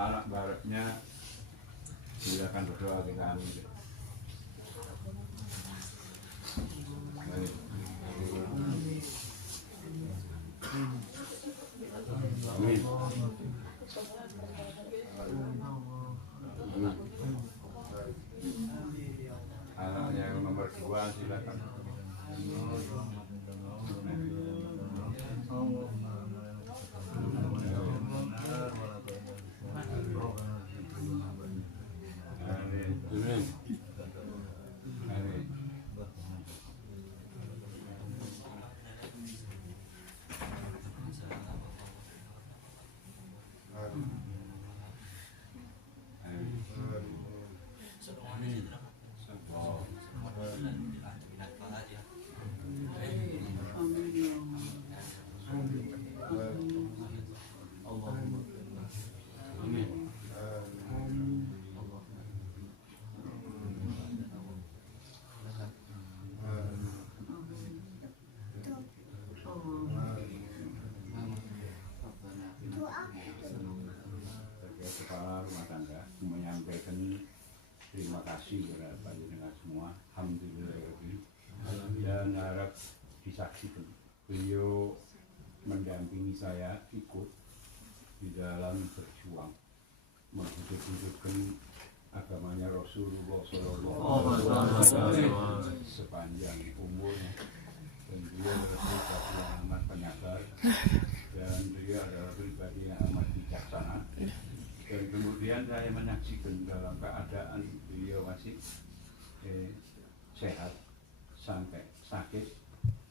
anak baratnya silakan berdoa ke kami. Baik. Amin. Anak yang nomor 2 silakan. Kepala rumah tangga menyampaikan terima kasih kepada panjenengan semua, alhamdulillah, dan harap disaksikan beliau mendampingi saya ikut di dalam berjuang menghidup-hidupkan agamanya Rasulullah SAW sepanjang umurnya. Dan beliau adalah pribadi yang amat penyabar, dan beliau adalah pribadi yang amat bijaksana. Dan kemudian saya menyaksikan dalam keadaan beliau masih sehat sampai sakit,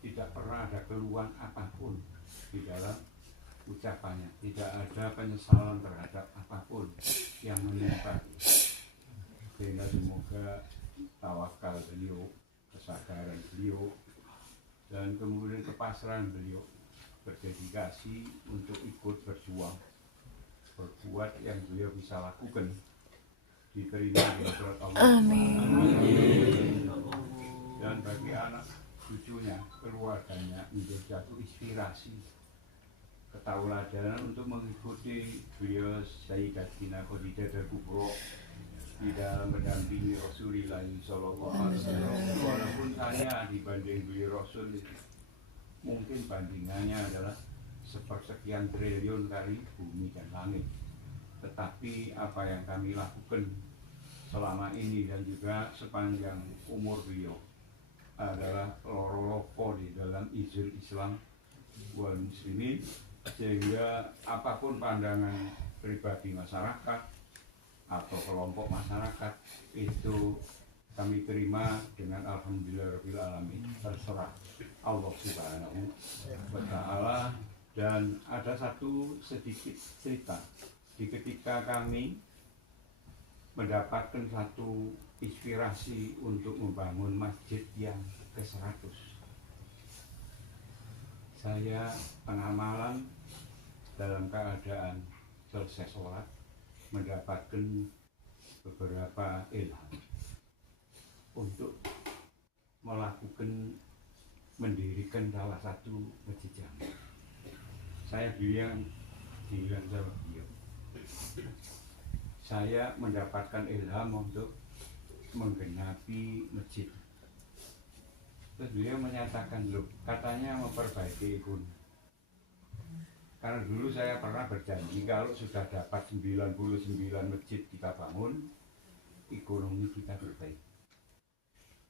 tidak pernah ada keluhan apapun di dalam ucapannya, tidak ada penyesalan terhadap apapun yang menimpa. Sehingga semoga tawakal beliau, kesadaran beliau, dan kemudian kepasrahan beliau berdedikasi untuk ikut berjuang, berbuat yang beliau bisa lakukan, diterima di hadirat Allah. Amin. Dan bagi anak cucunya, keluarganya, menjadi satu inspirasi, ketauladanan untuk mengikuti beliau Sayyidatina Khadijatul Kubra di dalam mendampingi Rasulullah Sallallahu Alaihi Wasallam. Walaupun saya dibanding beliau Rasul mungkin bandingannya adalah sepersekian triliun kali bumi dan langit, tetapi apa yang kami lakukan selama ini dan juga sepanjang umur beliau adalah loro-loko di dalam izul Islam wal muslimin, sehingga apapun pandangan pribadi masyarakat atau kelompok masyarakat itu kami terima dengan alhamdulillahirabbil alamin, terserah Allah Subhanahu wa taala. Dan ada satu sedikit cerita di ketika kami mendapatkan satu inspirasi untuk membangun masjid yang ke-100. Saya tengah malam dalam keadaan selesai sholat mendapatkan beberapa ilham untuk melakukan mendirikan salah satu masjid jami. Saya bilang sama beliau, saya mendapatkan ilham untuk menggenapi masjid. Terus beliau menyatakan, loh, katanya memperbaiki ekonomi. Karena dulu saya pernah berjanji kalau sudah dapat 99 masjid kita bangun, ekonomi kita berbaik.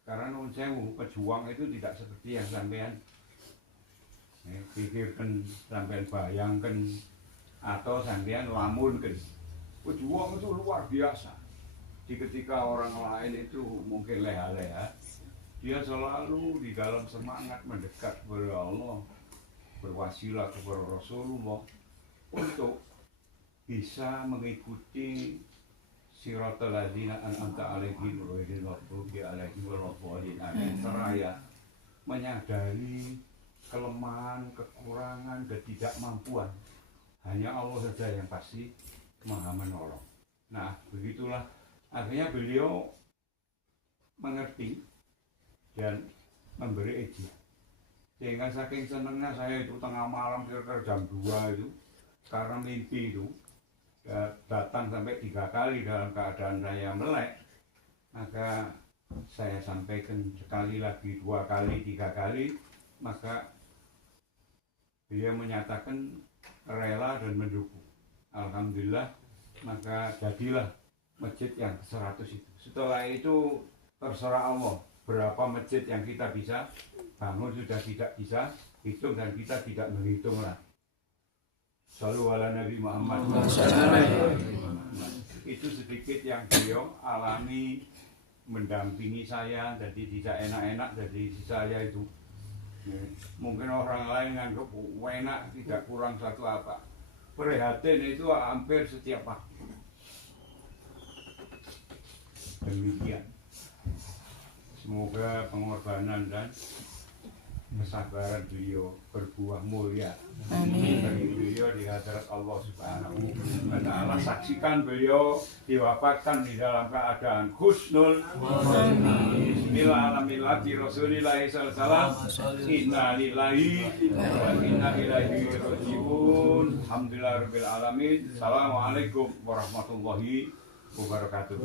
Karena non sewu, pejuang itu tidak seperti yang sampean pikirkan, sampean bayangkan, atau sampean lamunkan. Pejuang itu luar biasa. Di ketika orang lain itu mungkin leha-leha, dia selalu di dalam semangat mendekat kepada Allah, berwasilah kepada Rasulullah untuk bisa mengikuti siratal ladzina an'amta 'alaihim ghairil maghdubi 'alaihim waladdallin. Amin. Seraya menyadari kelemahan, kekurangan, ketidakmampuan, hanya Allah saja yang pasti Maha menolong. Nah, begitulah akhirnya beliau mengerti dan memberi izin. Sehingga saking senangnya saya itu tengah malam kira-kira jam 2 itu, karena mimpi itu, datang sampai 3 kali dalam keadaan saya melek, maka saya sampaikan sekali lagi, 2 kali, 3 kali, maka beliau menyatakan rela dan mendukung. Alhamdulillah, maka jadilah masjid yang 100 itu. Setelah itu terserah Allah berapa masjid yang kita bisa bangun, sudah tidak bisa hitung dan kita tidak menghitung lah. Shallu ala Nabi Muhammad. Itu sedikit yang beliau alami mendampingi saya, jadi tidak enak-enak dari saya itu. Mungkin orang lain nganggap enak, tidak kurang satu apa. Prihatin itu hampir setiap waktu. Demikian. Semoga pengorbanan dan kesabaran beliau berbuah mulia. Amin. Bagi beliau di hadirat Allah Subhanahu wa Ta'ala. Saksikan beliau diwafatkan di dalam keadaan husnul. Bismillahirrahmanirrahim. Rasulillah sallallahu alaihi wasallam. Inna lillahi wa inna ilaihi raji'un. Alhamdulillahirabbil alamin. Assalamualaikum warahmatullahi wabarakatuh.